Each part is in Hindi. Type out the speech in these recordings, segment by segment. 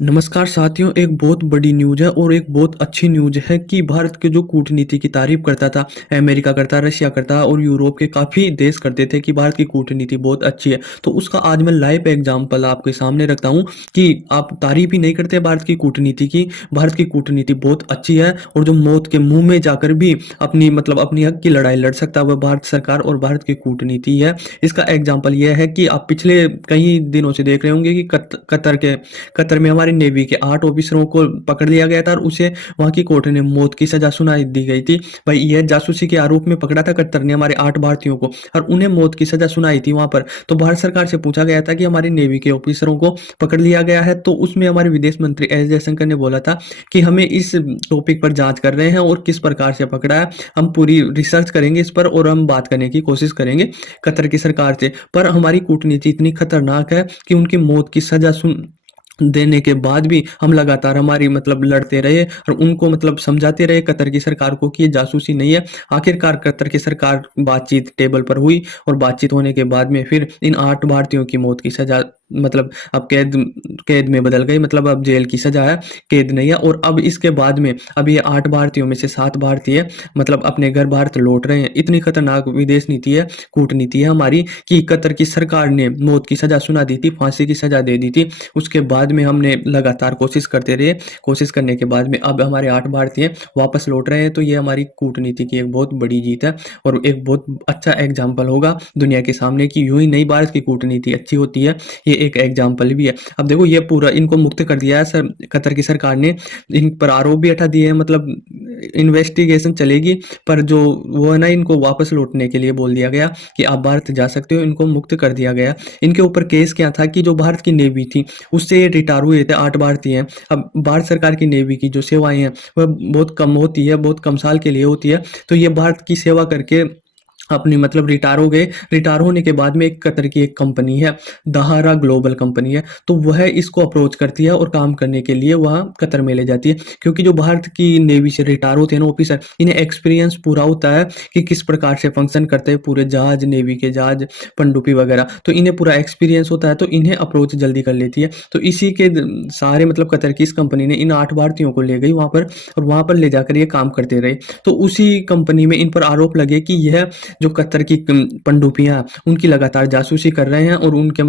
नमस्कार साथियों, एक बहुत बड़ी न्यूज़ है और एक बहुत अच्छी न्यूज़ है कि भारत के जो कूटनीति की तारीफ़ करता था, अमेरिका करता, रशिया करता और यूरोप के काफ़ी देश करते थे कि भारत की कूटनीति बहुत अच्छी है। तो उसका आज मैं लाइव एग्ज़ाम्पल आपके सामने रखता हूँ कि आप तारीफ़ ही नहीं करते भारत की कूटनीति की। भारत की कूटनीति बहुत अच्छी है और जो मौत के मुँह में जाकर भी अपनी हक की लड़ाई लड़ सकता है, वह भारत सरकार और भारत की कूटनीति है। इसका एग्ज़ाम्पल ये है कि आप पिछले कई दिनों से देख रहे होंगे कि कतर में हमारी नेवी के 8 ऑफिसरों को पकड़ लिया गया था और उसे वहाँ की कोर्ट ने मौत की सज़ा सुना दी गई थी। भाई यह जासूसी के आरोप में पकड़ा था कतर ने हमारे 8 भारतीयों को और उन्हें मौत की सज़ा सुनाई थी वहाँ पर। तो भारत सरकार से पूछा गया था कि हमारी नेवी के ऑफिसरों को पकड़ लिया गया है, तो उसमें हमारे विदेश मंत्री एस जयशंकर ने बोला था कि हमें इस टॉपिक पर जाँच कर रहे हैं और किस प्रकार से पकड़ा है, हम पूरी रिसर्च करेंगे इस पर और हम बात करने की कोशिश करेंगे कतर की सरकार से। पर हमारी कूटनीति इतनी खतरनाक है कि उनकी मौत की सज़ा देने के बाद भी हम लगातार हमारी लड़ते रहे और उनको समझाते रहे कतर की सरकार को कि ये जासूसी नहीं है। आखिरकार कतर की सरकार बातचीत टेबल पर हुई और बातचीत होने के बाद में फिर इन 8 भारतीयों की मौत की सज़ा अब कैद कैद में बदल गई, अब जेल की सज़ा है, कैद नहीं है। और अब इसके बाद में अब ये 8 भारतीयों में से 7 भारतीय अपने घर भारत लौट रहे हैं। इतनी खतरनाक विदेश नीति है, कूटनीति है हमारी कि कतर की सरकार ने मौत की सज़ा सुना दी थी, फांसी की सज़ा दे दी थी। उसके बाद में हमने लगातार कोशिश करते रहे, कोशिश करने के बाद में अब हमारे 8 भारतीय वापस लौट रहे हैं। तो ये हमारी कूटनीति की एक बहुत बड़ी जीत है और एक बहुत अच्छा एग्जाम्पल होगा दुनिया के सामने कि यूँ ही नहीं भारत की कूटनीति अच्छी होती है। ये एक एग्जाम्पल भी है। अब देखो ये पूरा इनको मुक्त कर दिया है सर कतर की सरकार ने, इन पर आरोप भी हटा दिए हैं, इन्वेस्टिगेशन चलेगी, पर जो वो है ना, इनको वापस लौटने के लिए बोल दिया गया कि आप भारत जा सकते हो, इनको मुक्त कर दिया गया। इनके ऊपर केस क्या था कि जो भारत की नेवी थी उससे ये रिटायर हुए थे, 8 भारतीय हैं। अब भारत सरकार की नेवी की जो सेवाएं हैं वह बहुत कम होती है, बहुत कम साल के लिए होती है। तो ये भारत की सेवा करके अपनी रिटायर हो गए। रिटायर होने के बाद में एक कतर की एक कंपनी है, दहारा ग्लोबल कंपनी है, तो वह इसको अप्रोच करती है और काम करने के लिए वहाँ कतर में ले जाती है। क्योंकि जो भारत की नेवी से रिटायर होते हैं ना ऑफिसर, इन्हें एक्सपीरियंस पूरा होता है कि किस प्रकार से फंक्शन करते हैं पूरे जहाज, नेवी के जहाज, पनडुब्बी वगैरह, तो इन्हें पूरा एक्सपीरियंस होता है, तो इन्हें अप्रोच जल्दी कर लेती है। तो इसी के सारे कतर की इस कंपनी ने इन 8 भारतीयों को ले गई वहाँ पर और वहाँ पर ले जाकर ये काम करते रहे। तो उसी कंपनी में इन पर आरोप लगे कि यह जो कतर की पनडुब्बियां उनकी लगातार जासूसी कर रहे हैं और उनके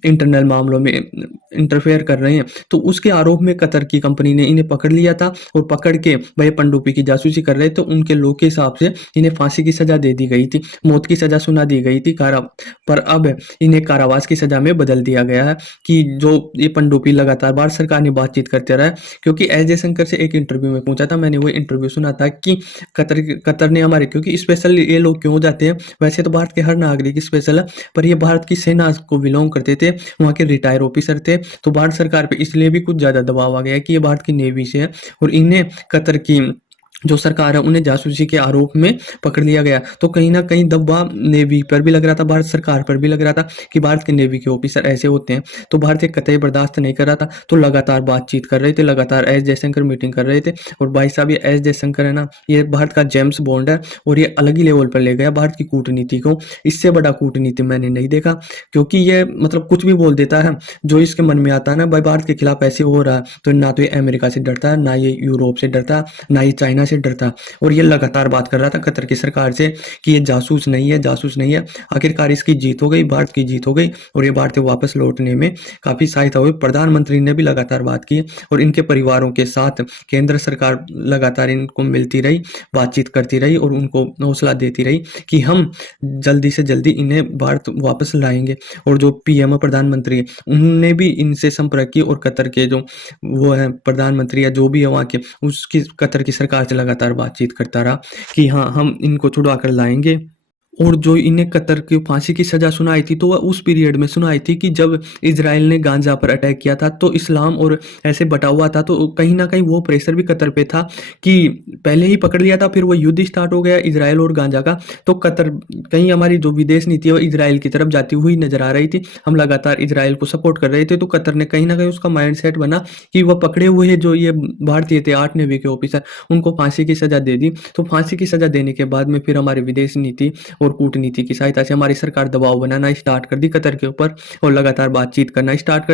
इंटरनल मामलों में इंटरफेयर कर रहे हैं। तो उसके आरोप में कतर की कंपनी ने इन्हें पकड़ लिया था और पकड़ के भाई पनडुब्बी की जासूसी कर रहे, तो उनके लॉ के हिसाब से इन्हें फांसी की सजा दे दी गई थी, मौत की सजा सुना दी गई थी पर अब इन्हें कारावास की सजा में बदल दिया गया है कि जो ये पनडुब्बी लगातार भारत सरकार ने बातचीत करते रहे। क्योंकि एस जयशंकर से एक इंटरव्यू में पूछा था मैंने, वो इंटरव्यू सुना था कि कतर ने हमारे, क्योंकि स्पेशल ये लोग क्यों जाते हैं, वैसे तो भारत के हर नागरिक स्पेशल है, पर ये भारत की सेना को बिलोंग करते थे, वहाँ के रिटायर ऑफिसर थे। तो भारत सरकार पे इसलिए भी कुछ ज़्यादा दबाव आ गया कि ये भारत की नेवी से है और इन्हें कतर की जो सरकार है उन्हें जासूसी के आरोप में पकड़ लिया गया। तो कहीं ना कहीं दबाव नेवी पर भी लग रहा था, भारत सरकार पर भी लग रहा था कि भारत के नेवी के ऑफिसर ऐसे होते हैं। तो भारत एक कतई बर्दाश्त नहीं कर रहा था, तो लगातार बातचीत कर रहे थे, लगातार एस जयशंकर मीटिंग कर रहे थे। और भाई साहब ये एस जयशंकर है ना, ये भारत का जेम्स बॉन्ड है और ये अलग ही लेवल पर ले गया भारत की कूटनीति को। इससे बड़ा कूटनीति मैंने नहीं देखा, क्योंकि ये कुछ भी बोल देता है जो इसके मन में आता है ना, भाई भारत के खिलाफ ऐसे हो रहा है, तो ना तो ये अमेरिका से डरता है, ना ये यूरोप से डरता है, ना ये चाइना से डरता। और ये लगातार बात कर रहा था कतर की सरकार से कि ये जासूस नहीं है, जासूस नहीं है। आखिरकार इसकी जीत हो गई, भारत की जीत हो गई और ये भारतीय वापस लौटने में काफी सहायता हुई। प्रधानमंत्री ने भी लगातार बात की और इनके परिवारों के साथ केंद्र सरकार लगातार इनको मिलती रही, बातचीत करती रही और उनको हौसला देती रही कि हम जल्दी से जल्दी इन्हें भारत वापस लाएंगे। और जो पीएम प्रधानमंत्री है उन्होंने भी इनसे संपर्क किया और कतर के जो वो है प्रधानमंत्री या जो भी है वहाँ के, उसकी कतर की सरकार से लगातार बातचीत करता रहा कि हाँ हम इनको छुड़वा कर लाएंगे। और जो इन्हें कतर की फांसी की सजा सुनाई थी, तो वह उस पीरियड में सुनाई थी कि जब इजराइल ने गांजा पर अटैक किया था, तो इस्लाम और ऐसे बटा हुआ था, तो कहीं ना कहीं वो प्रेशर भी कतर पे था कि पहले ही पकड़ लिया था, फिर वो युद्ध स्टार्ट हो गया इजराइल और गांजा का। तो कतर कहीं हमारी जो विदेश नीति है वो इजराइल की तरफ जाती हुई नजर आ रही थी, हम लगातार इजराइल को सपोर्ट कर रहे थे। तो कतर ने कहीं ना कहीं उसका माइंड सेट बना कि वह पकड़े हुए जो ये भारतीय थे 8 नेवी के ऑफिसर, उनको फांसी की सजा दे दी। तो फांसी की सजा देने के बाद में फिर हमारी विदेश नीति और कूटनीति की सहायता से हमारी सरकार दबाव बनाना स्टार्ट कर दी कतर के ऊपर और लगातार बातचीत करना स्टार्ट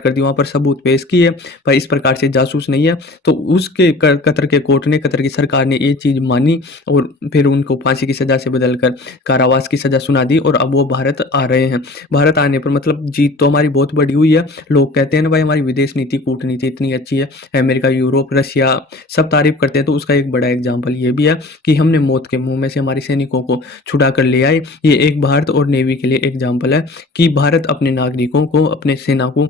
कर दी, वहाँ पर सबूत पेश किए, पर इस प्रकार से जासूस नहीं है। तो उसके कतर के कोर्ट ने, कतर की सरकार ने ये चीज़ मानी और फिर उनको फांसी की सज़ा से बदलकर कारावास की सज़ा सुना दी और अब वो भारत आ रहे हैं। भारत आने पर मतलब जीत तो हमारी बहुत बड़ी हुई है। लोग कहते हैं ना भाई हमारी विदेश नीति, कूटनीति इतनी अच्छी है, अमेरिका, यूरोप, रशिया सब तारीफ़ करते हैं, तो उसका एक बड़ा एग्जाम्पल ये भी है कि हमने मौत के मुँह में से हमारे सैनिकों को छुड़ा कर ले आए। ये एक भारत और नेवी के लिए एग्जाम्पल है कि भारत अपने नागरिकों को, अपने सेना को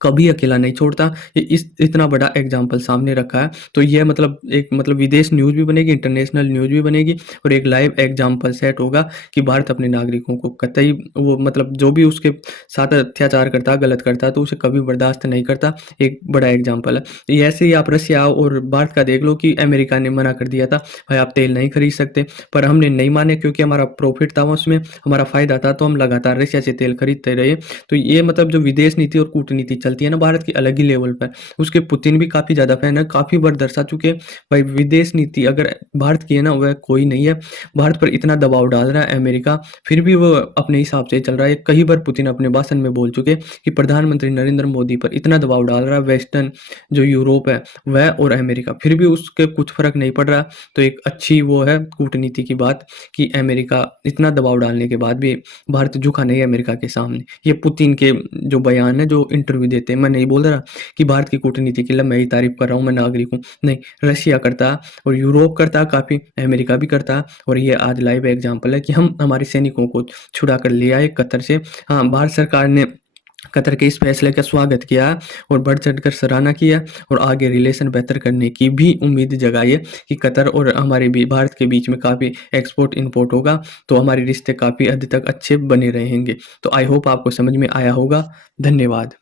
कभी अकेला नहीं छोड़ता। ये इस इतना बड़ा एग्जाम्पल सामने रखा है, तो यह मतलब एक मतलब विदेश न्यूज़ भी बनेगी, इंटरनेशनल न्यूज़ भी बनेगी और एक लाइव एग्जाम्पल सेट होगा कि भारत अपने नागरिकों को कतई वो मतलब जो भी उसके साथ अत्याचार करता है, गलत करता है, तो उसे कभी बर्दाश्त नहीं करता। एक बड़ा एग्जाम्पल है। ये ऐसे ही आप रशिया और भारत का देख लो कि अमेरिका ने मना कर दिया था, भाई आप तेल नहीं खरीद सकते, पर हमने नहीं माने क्योंकि हमारा प्रॉफिट था उसमें, हमारा फ़ायदा था, तो हम लगातार रशिया से तेल खरीदते रहे। तो ये मतलब जो विदेश नीति और कूटनीति चलती है ना भारत की अलग ही लेवल पर, उसके पुतिन भी काफ़ी ज़्यादा फैन है, काफ़ी बार दर्शा चुके हैं, भाई विदेश नीति अगर भारत की है ना वह कोई नहीं है। भारत पर इतना दबाव डाल रहा है अमेरिका, फिर भी वो अपने हिसाब से चल रहा है। कई बार पुतिन अपने भाषण में बोल चुके कि प्रधानमंत्री नरेंद्र मोदी पर इतना दबाव डाल रहा है वेस्टर्न जो यूरोप है वह और अमेरिका, फिर भी उसके कुछ फ़र्क नहीं पड़ रहा। तो एक अच्छी वो है कूटनीति की बात कि अमेरिका इतना दबाव डालने के बाद भी भारत झुका नहीं है अमेरिका के सामने। ये पुतिन के जो बयान है, जो इंटरव्यू देते हैं, मैं नहीं बोल रहा कि भारत की कूटनीति के लिए मैं ही तारीफ़ कर रहा हूँ, मैं नागरिक हूँ। नहीं, रशिया करता है और यूरोप करता है काफ़ी, अमेरिका भी करता है और ये आज लाइव एग्ज़ाम्पल है कि हम हमारे सैनिकों को छुड़ा कर ले आए कतर से। हाँ, भारत सरकार ने कतर के इस फैसले का स्वागत किया और बढ़-चढ़ कर सराहना किया और आगे रिलेशन बेहतर करने की भी उम्मीद जगाई है कि कतर और हमारे भारत के बीच में काफ़ी एक्सपोर्ट-इम्पोर्ट होगा, तो हमारे रिश्ते काफ़ी हद तक अच्छे बने रहेंगे। तो आई होप आपको समझ में आया होगा। धन्यवाद।